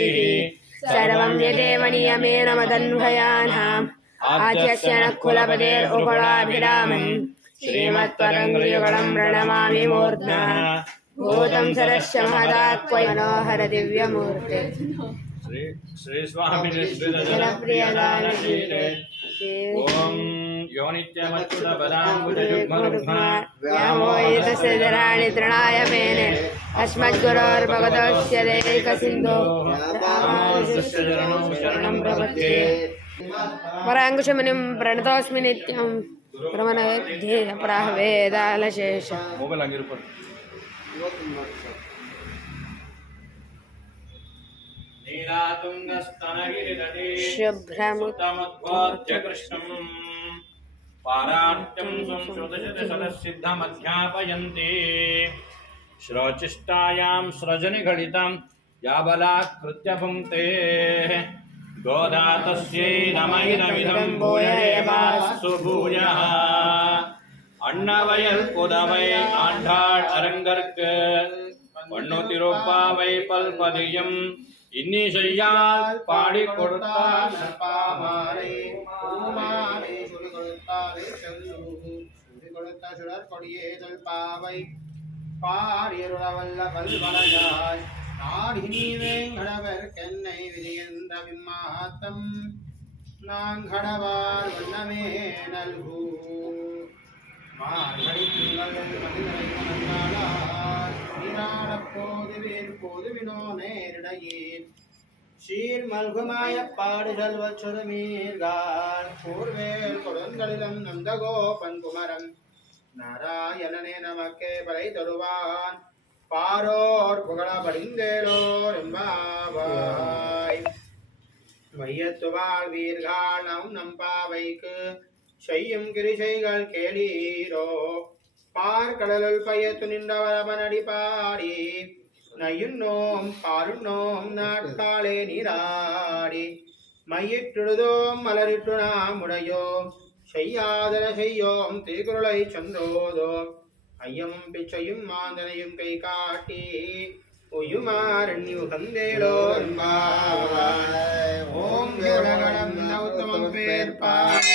मूर्तिः सर्वं यदेव नियमेन मदन्वयानाम् आद्यस्य न कुलपतेरुपलाभिरामन् श्रीमत्परङ्गुलियुगलं प्रणमामि मूर्ध्ना भूतं सरस्य महदात्वयि मनोहर दिव्यमूर्ते श्री स्वामी जनप्रियदानशीले ओम योनित्यमच्युतपदाम्बुजयुग्मरुग्मा व्यामोहितस्य जराणि तृणाय मेने अस्मद्गुरोर्भगवतोऽस्य दैकसिन्धोः रामानुजस्य चरणौ शरणं प्रपद्ये वराङ्कुशमुनिं प्रणतोऽस्मि नित्यं ब्रह्मणवेदालशेष शुभ्रमुत्तमोद्य कृष्णं पारात्यं संशोधशतशतसिद्धमध्यापयन्ति श्रोचिष्टायां स्रजनिघटितं याबलात्कृत्य पुङ्क्ते गोदातस्यै नमैदमिदं भूयदेवास्तु भूयः அன்னவயல் புதவை ஆண்டாள் அரங்கற்கு வண்ணுதிருப்பாவை பல்பதியும் இன்னிசையால் பாடி கொடுத்தார் நற்பாமாலை பூமாலை சுடி கொடுத்தாரை செல்லு சுடி கொடுத்த சுடர் கொடியே தொல்பாவை பாடியருளவல்ல பல்வளையாய் நாடி நீவேங்கடவர் கென்னை விதியென்ற விம்மாத்தம் நாங்கடவார் வண்ணமே நல்கூ மார்கழி திங்கள் மதிலை மணந்தாளார் நீராடப்போதுவீர் போதுவினோ நேரிடையீர் சீர் மல்குமாய பாடு செல்வச்சுருமீர்கார் கூர்வேல் கொடுங்களிலும் நந்தகோபன் குமரன் நாராயணனே நமக்கே பலை தருவான் பாரோர் புகழ படிந்தேலோர் எம்பாவாய் வையத்து வாழ்வீர்கள் நம் நம்பாவைக்கு செய்யும் கிரிசைகள் கேளீரோ பார்க்கடலுள் பயத்து நின்றவரவனடி பாடி நயுன்னோம் பாருண்ணோம் நாட்காலே நீராடி மையிட்டுடுதோம் மலரிட்டு நாம் உடையோம் செய்யாதன செய்யோம் திருக்குறளை சென்றோதோம் ஐயம் பிச்சையும் மாந்தனையும் கை காட்டி உயுமாரண்ய உகந்தேலோ ஓம் உலகம் உத்தமம் பேர்பார்